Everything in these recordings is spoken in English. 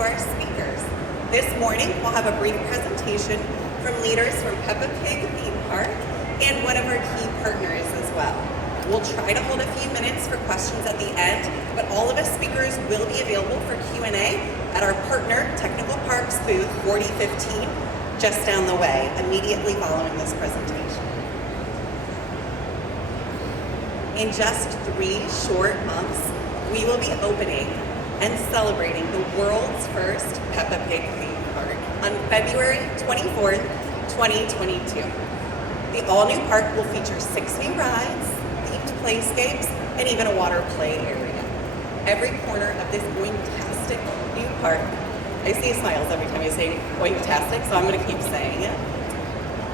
to our speakers. This morning, we'll have a brief presentation from leaders from Peppa Pig Theme Park and one of our key partners as well. We'll try to hold a few minutes for questions at the end, but all of us speakers will be available for Q&A at our partner, Technical Park's booth 4015, just down the way, immediately following this presentation. In just 3 short months, we will be opening and celebrating the world's first Peppa Pig Theme Park on February 24th, 2022. The all-new park will feature 6 new rides, themed playscapes, and even a water play area. Every corner of this boingtastic new park, I see smiles every time you say boingtastic, so I'm going to keep saying it.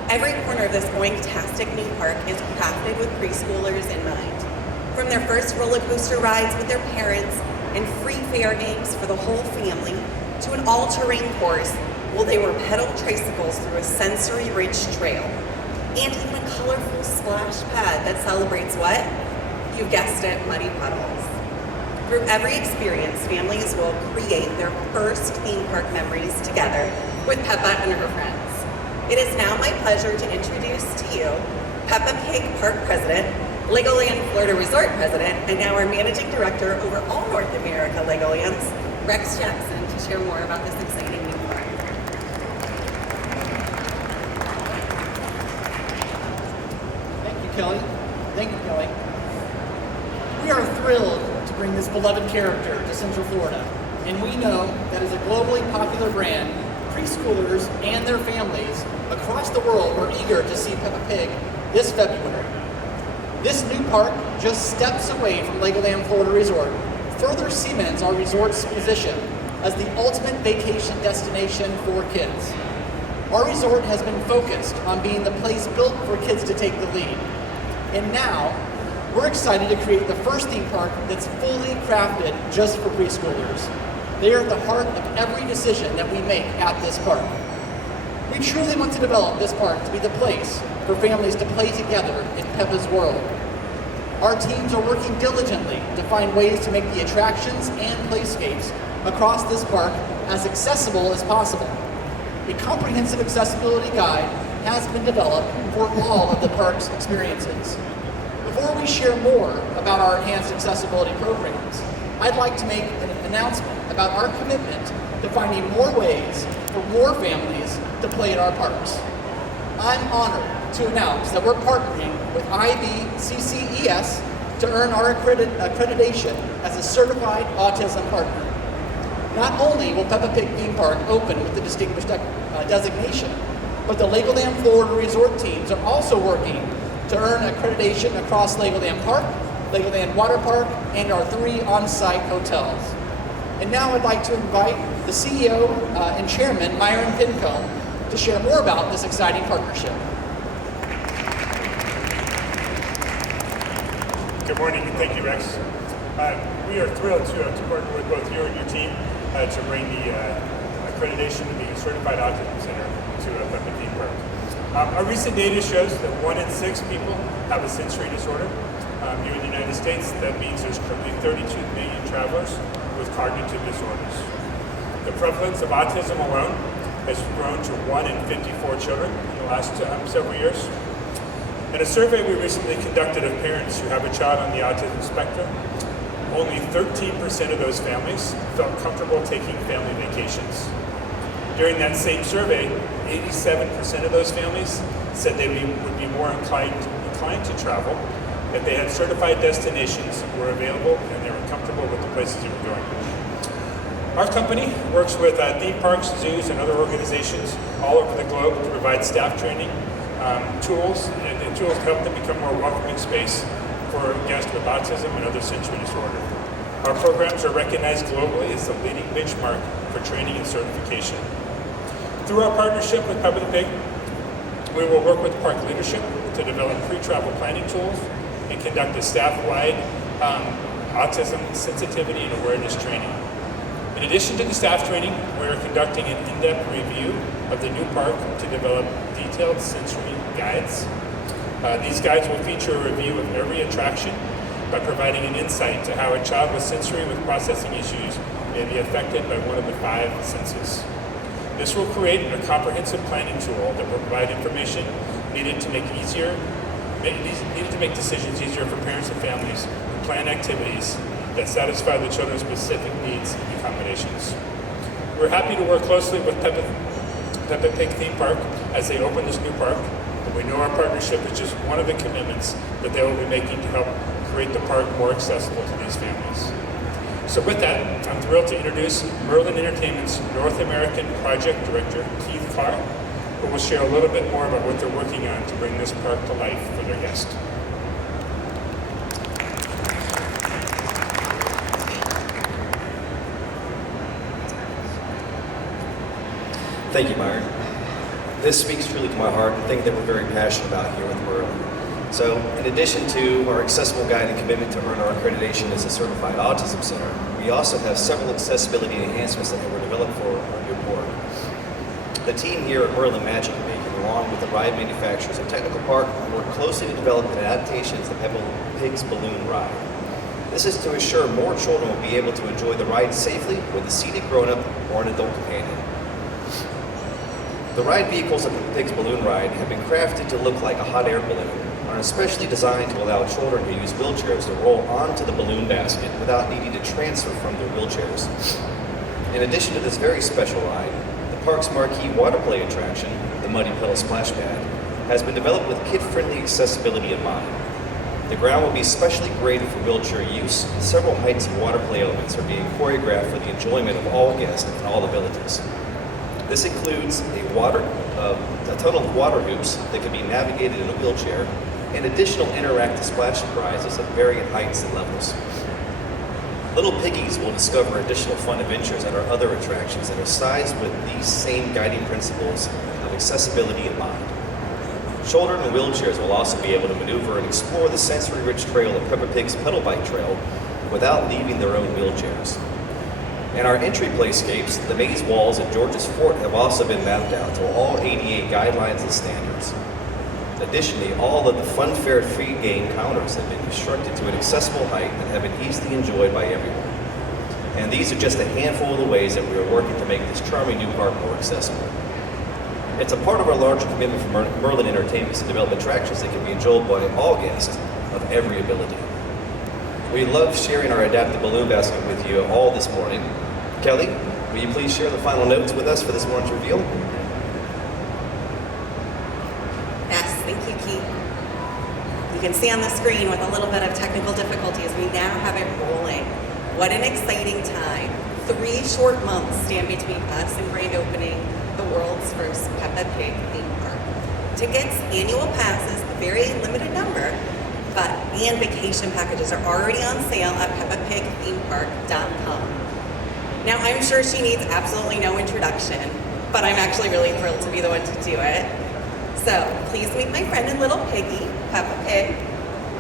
Every corner of this boingtastic new park is crafted with preschoolers in mind. From their first roller coaster rides with their parents and free fair games for the whole family, to an all-terrain course where they will pedal tricycles through a sensory-rich trail, and even a colorful splash pad that celebrates what? You guessed it, muddy puddles. Through every experience, families will create their first theme park memories together with Peppa and her friends. It is now my pleasure to introduce to you Peppa Pig Park President, Legoland Florida Resort President, and now our Managing Director over all North America Legolands, Rex Jackson, to share more about this exciting new park. Thank you, Kelly. Thank you, Kelly. We are thrilled to bring this beloved character to Central Florida, and we know that as a globally popular brand, preschoolers and their families across the world are eager to see Peppa Pig this February. This new park, just steps away from Legoland Florida Resort, further cements our resort's position as the ultimate vacation destination for kids. Our resort has been focused on being the place built for kids to take the lead. And now, we're excited to create the first theme park that's fully crafted just for preschoolers. They are at the heart of every decision that we make at this park. We truly want to develop this park to be the place for families to play together in Peppa's world. Our teams are working diligently to find ways to make the attractions and playscapes across this park as accessible as possible. A comprehensive accessibility guide has been developed for all of the park's experiences. Before we share more about our enhanced accessibility programs, I'd like to make an announcement about our commitment to finding more ways for more families to play at our parks. I'm honored to announce that we're partnering with IBCCES to earn our accreditation as a certified autism partner. Not only will Peppa Pig Theme Park open with the distinguished designation, but the Legoland Florida Resort teams are also working to earn accreditation across Legoland Park, Legoland Water Park, and our 3 on-site hotels. And now I'd like to invite the CEO and Chairman, Myron Pincombe, to share more about this exciting partnership. Good morning, and thank you, Rex. We are thrilled to partner with both you and your team to bring the accreditation to being a certified autism center to Peppa Theme Park. Our recent data shows that 1 in 6 people have a sensory disorder here in the United States. That means there's currently 32 million travelers with cognitive disorders. The prevalence of autism alone has grown to 1 in 54 children in the last several years. In a survey we recently conducted of parents who have a child on the autism spectrum, only 13% of those families felt comfortable taking family vacations. During that same survey, 87% of those families said they would be more inclined to travel if they had certified destinations were available and they were comfortable with the places they were going. Our company works with theme parks, zoos, and other organizations all over the globe to provide staff training, tools to help them become more welcoming space for guests with autism and other sensory disorder. Our programs are recognized globally as the leading benchmark for training and certification. Through our partnership with Peppa Pig, we will work with park leadership to develop pre-travel planning tools and conduct a staff-wide autism sensitivity and awareness training. In addition to the staff training, we are conducting an in-depth review of the new park to develop detailed sensory guides. These guides will feature a review of every attraction by providing an insight to how a child with sensory with processing issues may be affected by one of the 5 senses. This will create a comprehensive planning tool that will provide information needed to make decisions easier for parents and families who plan activities that satisfy the children's specific needs and accommodations. We're happy to work closely with Peppa Pig Theme Park as they open this new park, and we know our partnership is just one of the commitments that they will be making to help create the park more accessible to these families. So with that, I'm thrilled to introduce Merlin Entertainments North American Project Director, Keith Clark, who will share a little bit more about what they're working on to bring this park to life for their guests. Thank you, Myron. This speaks truly to my heart and thing that we're very passionate about here with Merlin. So, in addition to our accessible guide and commitment to earn our accreditation as a certified autism center, we also have several accessibility enhancements that were developed for our new board. The team here at Merlin Magic Making, along with the ride manufacturers at Technical Park, work closely to develop an adaptation to the Peppa Pig's balloon ride. This is to ensure more children will be able to enjoy the ride safely with a seated grown-up or an adult companion. The ride vehicles of the Pig's balloon ride have been crafted to look like a hot air balloon, and are especially designed to allow children who use wheelchairs to roll onto the balloon basket without needing to transfer from their wheelchairs. In addition to this very special ride, the park's marquee water play attraction, the Muddy Puddle Splash Pad, has been developed with kid-friendly accessibility in mind. The ground will be specially graded for wheelchair use, and several heights of water play elements are being choreographed for the enjoyment of all guests in all abilities. This includes a tunnel of water hoops that can be navigated in a wheelchair, and additional interactive splash surprises at varying heights and levels. Little piggies will discover additional fun adventures at our other attractions that are sized with these same guiding principles of accessibility in mind. Children in wheelchairs will also be able to maneuver and explore the sensory-rich trail of Peppa Pig's pedal bike trail without leaving their own wheelchairs. And our entry playscapes, the maze walls at George's Fort, have also been mapped out to all ADA guidelines and standards. Additionally, all of the funfair free game counters have been constructed to an accessible height and have been easily enjoyed by everyone. And these are just a handful of the ways that we are working to make this charming new park more accessible. It's a part of our larger commitment from Merlin Entertainments to develop attractions that can be enjoyed by all guests of every ability. We love sharing our adaptive balloon basket with you all this morning. Kelly, will you please share the final notes with us for this morning's reveal? Yes, thank you, Keith. You can see on the screen with a little bit of technical difficulties, we now have it rolling. What an exciting time. 3 short months stand between us and grand opening the world's first Peppa Pig theme park. Tickets, annual passes, a very limited number, and vacation packages are already on sale at peppapigthemepark.com. Now, I'm sure she needs absolutely no introduction, but I'm actually really thrilled to be the one to do it. So please meet my friend and little piggy, Peppa Pig.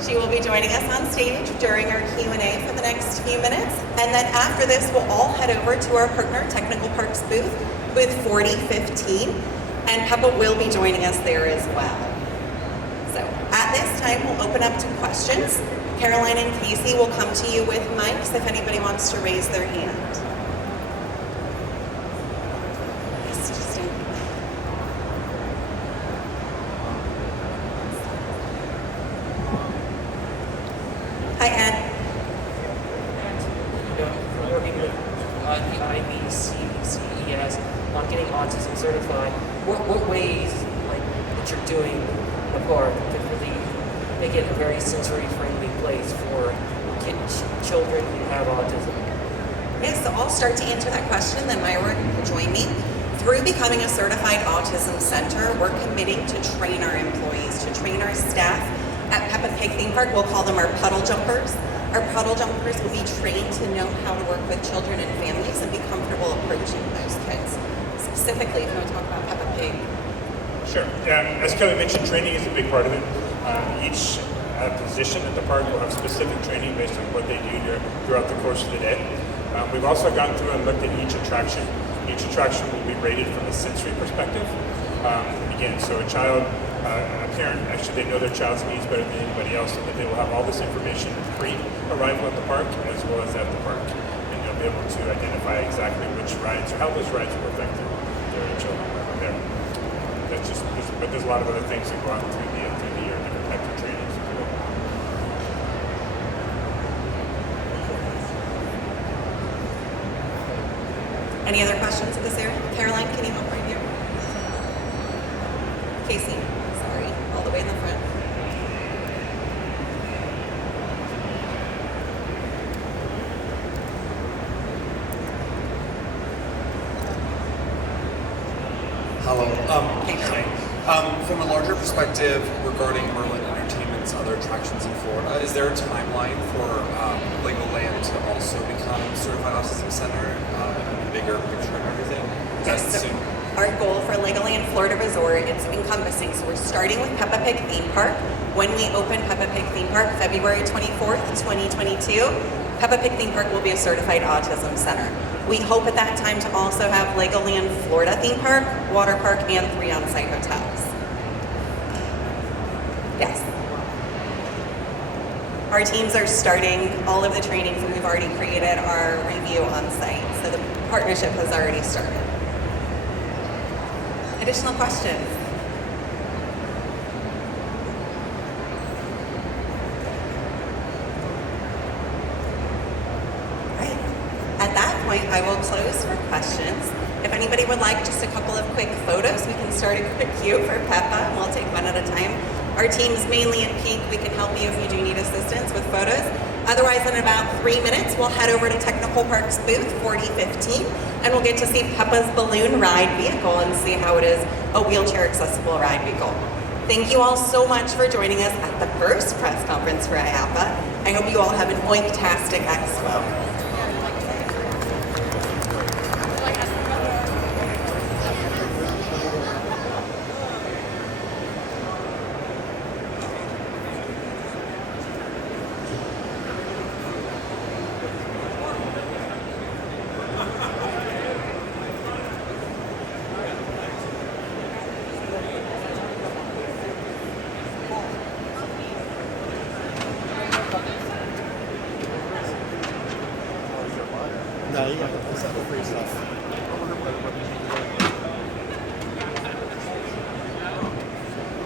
She will be joining us on stage during our Q&A for the next few minutes. And then after this, we'll all head over to our partner, Technical Park's booth 4015, and Peppa will be joining us there as well. So at this time, we'll open up to questions. Caroline and Casey will come to you with mics if anybody wants to raise their hand. Yes, Justin. Hi, Ed. From working with the IBCCES on getting autism certified, what ways that you're doing the park to really make it a very sensory-friendly place for children who have autism? Yes, so I'll start to answer that question, then Myra will join me. Through becoming a certified autism center, we're committing to train our employees, to train our staff. At Peppa Pig Theme Park, we'll call them our puddle jumpers. Our puddle jumpers will be trained to know how to work with children and families and be comfortable approaching those kids. Specifically, if you want to talk about Peppa Pig. Sure. As Kelly mentioned, training is a big part of it. Each position at the park will have specific training based on what they do throughout the course of the day. We've also gone through and looked at each attraction. Each attraction will be rated from a sensory perspective. Again, so a child, a parent, actually they know their child's needs better than anybody else, so that they will have all this information pre-arrival at the park as well as at the park. And you'll be able to identify exactly which rides or how those rides will affect their children there. That's just, but there's a lot of other things that go on through the year, different types of trainings. Any other questions of this area? Caroline, can you help right here? Casey, sorry, all the way in the front. Hello. Hey, Hi. From a larger perspective regarding Merlin Entertainments, other attractions in Florida, is there a timeline for Legoland to also become certified autism center and a bigger picture and everything? Is that So soon? our goal for Legoland Florida Resort, it's encompassing. So we're starting with Peppa Pig Theme Park. When we open Peppa Pig Theme Park, February 24th, 2022, Peppa Pig Theme Park will be a certified autism center. We hope at that time to also have Legoland Florida Theme Park, water park, and 3 on-site hotels. Yes. Our teams are starting all of the trainings that we've already created are review on site. So the partnership has already started. Additional questions? Right. At that point, I will close for questions. If anybody would like just a couple of quick photos, we can start a quick queue for Peppa, and we'll take one at a time. Our team's mainly in pink. We can help you if you do need assistance with photos. Otherwise, in about 3 minutes, we'll head over to Technical Park's booth, 4015, and we'll get to see Peppa's balloon ride vehicle and see how it is a wheelchair accessible ride vehicle. Thank you all so much for joining us at the first press conference for IAAPA. I hope you all have an oinktastic expo. No, you got the free stuff.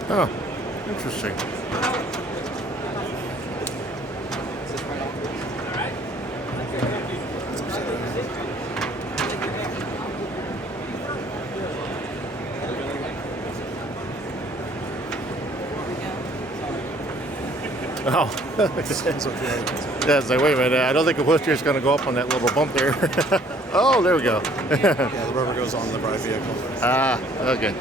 Oh, interesting. Oh. Yeah, it's like, wait a minute, I don't think a wheelchair's going to go up on that little bump there. Oh, there we go. Yeah, the rubber goes on the ride vehicle. Ah, okay.